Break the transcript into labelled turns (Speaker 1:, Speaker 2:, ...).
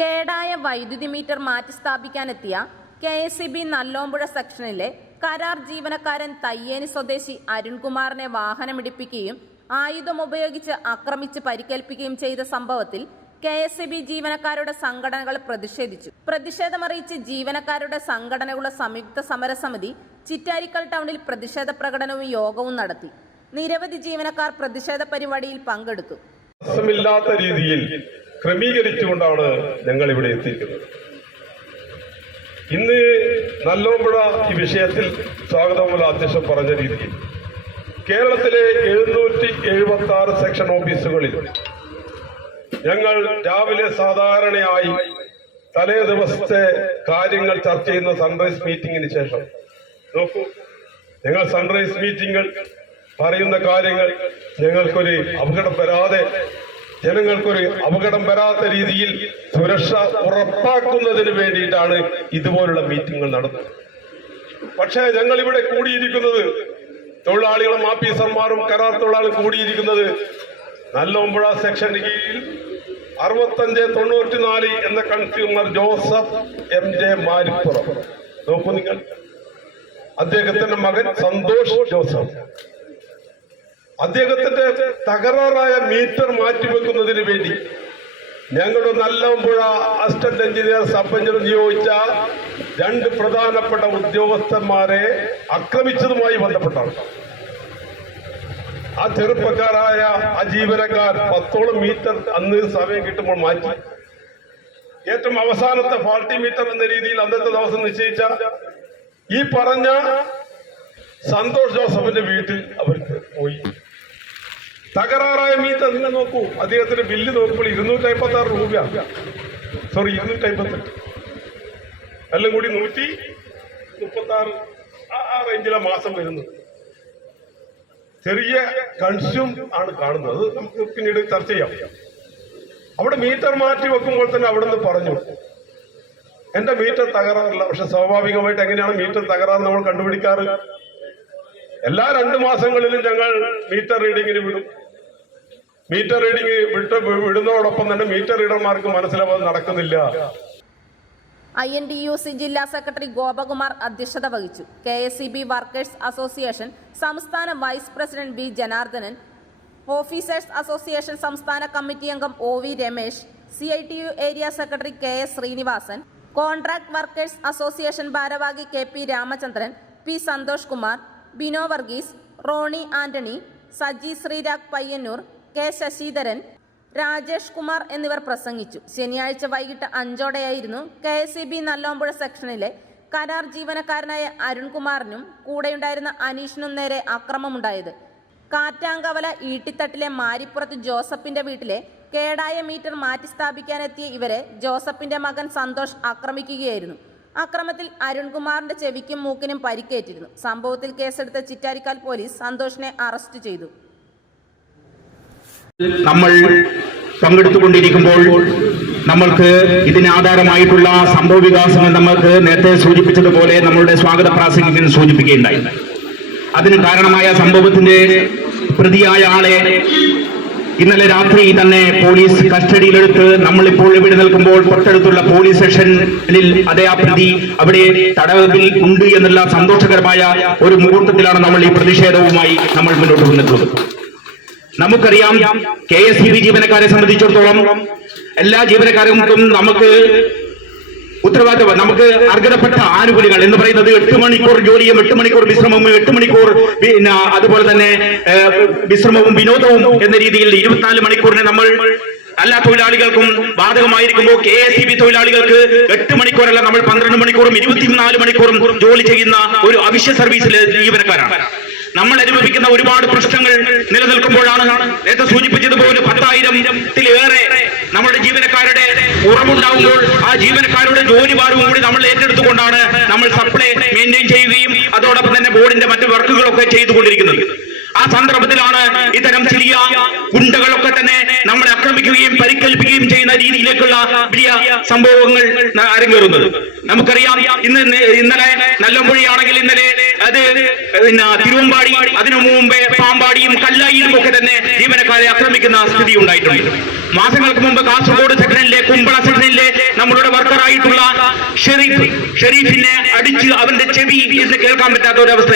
Speaker 1: കേടായ വൈദ്യുതി meter മാറ്റിസ്ഥാപിക്കാനെത്തിയ K S C B Nallompuzha സെക്ഷനിലെ കരാർ ജീവനക്കാരൻ തയ്യേനി സ്വദേശി അരുൺകുമാറിനെ വാഹനമിടിപ്പിക്കുകയും ആയുധം ഉപയോഗിച്ച് ആക്രമിച്ച് പരിക്കേൽപ്പിക്കുകയും ചെയ്ത സംഭവത്തിൽ കെ എസ് സി ബി ജീവനക്കാരുടെ സംഘടനകൾ പ്രതിഷേധിച്ചു. പ്രതിഷേധമറിയിച്ച് ജീവനക്കാരുടെ സംഘടനകളുടെ സംയുക്ത സമരസമിതി ചിറ്റാരിക്കൽ ടൗണിൽ പ്രതിഷേധ പ്രകടനവും യോഗവും നടത്തി. നിരവധി ജീവനക്കാർ പ്രതിഷേധ പരിപാടിയിൽ പങ്കെടുത്തു.
Speaker 2: രീതിയിൽ ക്രമീകരിച്ചുകൊണ്ടാണ് ഞങ്ങൾ ഇവിടെ എത്തിയിരിക്കുന്നത് ഇന്ന് നല്ലോമ്പുഴ ഈ വിഷയത്തിൽ സ്വാഗതമുള്ള അധ്യക്ഷൻ പറഞ്ഞ രീതി കേരളത്തിലെ എഴുന്നൂറ്റി എഴുപത്തി ആറ് സെക്ഷൻ ഓഫീസുകളിൽ ഞങ്ങൾ രാവിലെ സാധാരണയായി തലേ ദിവസത്തെ കാര്യങ്ങൾ ചർച്ച ചെയ്യുന്ന സൺറൈസ് മീറ്റിംഗിന് ശേഷം നോക്കൂ ഞങ്ങൾ സൺറൈസ് മീറ്റിംഗിൽ പറയുന്ന കാര്യങ്ങൾ ഞങ്ങൾക്കൊരു അപകടം വരാതെ ജനങ്ങൾക്കൊരു അപകടം വരാത്ത രീതിയിൽ സുരക്ഷ ഉറപ്പാക്കുന്നതിന് വേണ്ടിയിട്ടാണ് ഇതുപോലുള്ള മീറ്റിംഗുകൾ നടത്തുന്നത്. പക്ഷേ ഞങ്ങൾ ഇവിടെ കൂടിയിരിക്കുന്നത് തൊഴിലാളികളും ആഫീസർമാരും കരാർ തൊഴിലാളികളും കൂടിയിരിക്കുന്നത് നല്ലോമ്പുഴ സെക്ഷന് കീഴിൽ അറുപത്തഞ്ച് തൊണ്ണൂറ്റിനാല് എന്ന consumer Joseph M J Maripuram. നോക്കൂ നിങ്ങൾ. അദ്ദേഹത്തിന്റെ മകൻ സന്തോഷ് ജോസഫ്. അദ്ദേഹത്തിന്റെ തകരാറായ മീറ്റർ മാറ്റിവെക്കുന്നതിന് വേണ്ടി ഞങ്ങളുടെ Nallampuzha assistant engineer sub engineer നിയോഗിച്ച രണ്ട് പ്രധാനപ്പെട്ട ഉദ്യോഗസ്ഥന്മാരെ ആക്രമിച്ചതുമായി ബന്ധപ്പെട്ടാണ്. ആ ചെറുപ്പക്കാരായ ആ ജീവനക്കാർ പത്തോളം മീറ്റർ അന്ന് സമയം കിട്ടുമ്പോൾ മാറ്റി. ഏറ്റവും അവസാനത്തെ ഫാൾട്ടി മീറ്റർ എന്ന രീതിയിൽ അന്നത്തെ ദിവസം നിശ്ചയിച്ച ഈ പറഞ്ഞ സന്തോഷ് ജോസഫിന്റെ വീട്ടിൽ അവർക്ക് പോയി. തകരാറായ മീറ്റർ നിങ്ങൾ നോക്കൂ. അദ്ദേഹത്തിന്റെ ബില്ല് നോക്കുമ്പോൾ ഇരുന്നൂറ്റി അമ്പത്തി ആറ് രൂപ സോറി ഇരുന്നൂറ്റി അമ്പത്തെട്ട് എല്ലാം കൂടി നൂറ്റി മുപ്പത്തി ആറ് ആ റേഞ്ചിലെ മാസം വരുന്നത്. ചെറിയ കൺസ്യൂം ആണ് കാണുന്നത്. അത് നമുക്ക് പിന്നീട് ചർച്ച ചെയ്യാം. അവിടെ മീറ്റർ മാറ്റി വെക്കുമ്പോൾ തന്നെ അവിടെ നിന്ന് പറഞ്ഞു എന്റെ മീറ്റർ തകരാറില്ല. പക്ഷെ സ്വാഭാവികമായിട്ട് എങ്ങനെയാണ് മീറ്റർ തകരാറ് നമ്മൾ കണ്ടുപിടിക്കാറ്? എല്ലാ രണ്ട് മാസങ്ങളിലും ഞങ്ങൾ മീറ്റർ റീഡിങ്ങിന് വിടും. മീറ്റർ റീഡിംഗ് വിട്ട് വിടുന്നതോടൊപ്പം തന്നെ മീറ്റർ റീഡർമാർക്ക് മനസ്സിലാവാതെ നടക്കുന്നില്ല.
Speaker 1: I N D U C ജില്ലാ സെക്രട്ടറി ഗോപകുമാർ അധ്യക്ഷത വഹിച്ചു. K S C B workers association സംസ്ഥാന vice president B Janardhanan officers association സംസ്ഥാന കമ്മിറ്റി അംഗം O V Ramesh C I T U area secretary K S Sreenivasan contract workers association ഭാരവാഹി K P Ramachandran P Santhosh Kumar Bino Varghese Roni Antony Saji Sreerag Payyannur K Sasidharan Rajesh Kumar എന്നിവർ പ്രസംഗിച്ചു. ശനിയാഴ്ച വൈകിട്ട് അഞ്ചോടെയായിരുന്നു K S C B Nallompuzha സെക്ഷനിലെ കരാർ ജീവനക്കാരനായ അരുൺകുമാറിനും കൂടെയുണ്ടായിരുന്ന അനീഷിനും നേരെ അക്രമമുണ്ടായത്. കാറ്റാങ്കവല ഈട്ടിത്തട്ടിലെ മാരിപ്പുറത്ത് ജോസഫിന്റെ വീട്ടിലെ കേടായ മീറ്റർ മാറ്റി സ്ഥാപിക്കാനെത്തിയ ഇവരെ ജോസഫിന്റെ മകൻ സന്തോഷ് ആക്രമിക്കുകയായിരുന്നു. അക്രമത്തിൽ അരുൺകുമാറിന്റെ ചെവിക്കും മൂക്കിനും പരിക്കേറ്റിരുന്നു. സംഭവത്തിൽ കേസെടുത്ത ചിറ്റാരിക്കാൽ പോലീസ് സന്തോഷിനെ അറസ്റ്റ് ചെയ്തു.
Speaker 3: നമ്മൾ പങ്കെടുത്തുകൊണ്ടിരിക്കുമ്പോൾ നമ്മൾക്ക് ഇതിനാധാരമായിട്ടുള്ള സംഭവ വികാസങ്ങൾ നമ്മൾക്ക് നേരത്തെ സൂചിപ്പിച്ചതുപോലെ നമ്മളുടെ സ്വാഗത പ്രാസംഗികൻ സൂചിപ്പിക്കുകയുണ്ടായി. അതിന് കാരണമായ സംഭവത്തിന്റെ പ്രതിയായ ആളെ ഇന്നലെ രാത്രി തന്നെ പോലീസ് കസ്റ്റഡിയിലെടുത്ത് നമ്മളിപ്പോൾ ഇവിടെ നിൽക്കുമ്പോൾ തൊട്ടടുത്തുള്ള പോലീസ് സ്റ്റേഷനിൽ അതേ ആ പ്രതി അവിടെ തടവിൽ ഉണ്ട് എന്നുള്ള സന്തോഷകരമായ ഒരു മുഹൂർത്തത്തിലാണ് നമ്മൾ ഈ പ്രതിഷേധവുമായി നമ്മൾ മുന്നോട്ട് വന്നിട്ടുള്ളത്. നമുക്കറിയാം കെ എസ് ഇ ബി ജീവനക്കാരെ സംബന്ധിച്ചിടത്തോളം എല്ലാ ജീവനക്കാർക്കും നമുക്ക് ഉത്തരവാദിത്വം നമുക്ക് അർഹതപ്പെട്ട ആനുകൂല്യങ്ങൾ എന്ന് പറയുന്നത് എട്ട് മണിക്കൂർ ജോലിയും എട്ട് മണിക്കൂർ വിശ്രമവും എട്ട് മണിക്കൂർ പിന്നെ അതുപോലെ തന്നെ വിശ്രമവും വിനോദവും എന്ന രീതിയിൽ ഇരുപത്തിനാല് മണിക്കൂറിനെ നമ്മൾ എല്ലാ തൊഴിലാളികൾക്കും ബാധകമായിരിക്കുമ്പോൾ കെ എസ് ഇ ബി തൊഴിലാളികൾക്ക് എട്ട് മണിക്കൂറല്ല നമ്മൾ പന്ത്രണ്ട് മണിക്കൂറും ഇരുപത്തിനാല് മണിക്കൂറും ജോലി ചെയ്യുന്ന ഒരു അവശ്യ സർവീസിലെ ജീവനക്കാരാണ്. നമ്മൾ അനുഭവിക്കുന്ന ഒരുപാട് പ്രശ്നങ്ങൾ നിലനിൽക്കുമ്പോഴാണ് നേരത്തെ സൂചിപ്പിച്ചതുപോലെ പത്തായിരം ത്തിലേറെ നമ്മുടെ ജീവനക്കാരുടെ ഉറവുണ്ടാവുമ്പോൾ ആ ജീവനക്കാരുടെ ജോലി ഭാരവും കൂടി നമ്മൾ ഏറ്റെടുത്തുകൊണ്ടാണ് നമ്മൾ സപ്ലൈ മെയിന്റെയിൻ ചെയ്യുകയും അതോടൊപ്പം തന്നെ ബോർഡിന്റെ മറ്റു വർക്കുകളൊക്കെ ചെയ്തുകൊണ്ടിരിക്കുന്നത്. ആ സന്ദർഭത്തിലാണ് ഇത്തരം ചെറിയ ഗുണ്ടകളൊക്കെ തന്നെ നമ്മളെ ആക്രമിക്കുകയും പരിക്കേൽപ്പിക്കുകയും ചെയ്യുന്ന രീതിയിലേക്കുള്ള വലിയ സംഭവങ്ങൾ അരങ്ങേറുന്നത്. നമുക്കറിയാം ഇന്ന് ഇന്നലെ നല്ലമ്പുഴയാണെങ്കിൽ ഇന്നലെ അത് പിന്നെ തിരുവമ്പാടി അതിനു മുമ്പേ പാമ്പാടിയും കല്ലായിലും ഒക്കെ തന്നെ ജീവനക്കാരെ ആക്രമിക്കുന്ന സ്ഥിതി ഉണ്ടായിട്ടുണ്ട്. മാസങ്ങൾക്ക് മുമ്പ് കാസർഗോഡ് സെക്ഷനിലെ കുമ്പള സെക്ഷനിലെ നമ്മളുടെ വർക്കറായിട്ടുള്ള ഷെരീഫ് ഷെരീഫിനെ അടിച്ച് അവന്റെ ചെവി എന്ന് കേൾക്കാൻ പറ്റാത്ത ഒരവസ്ഥ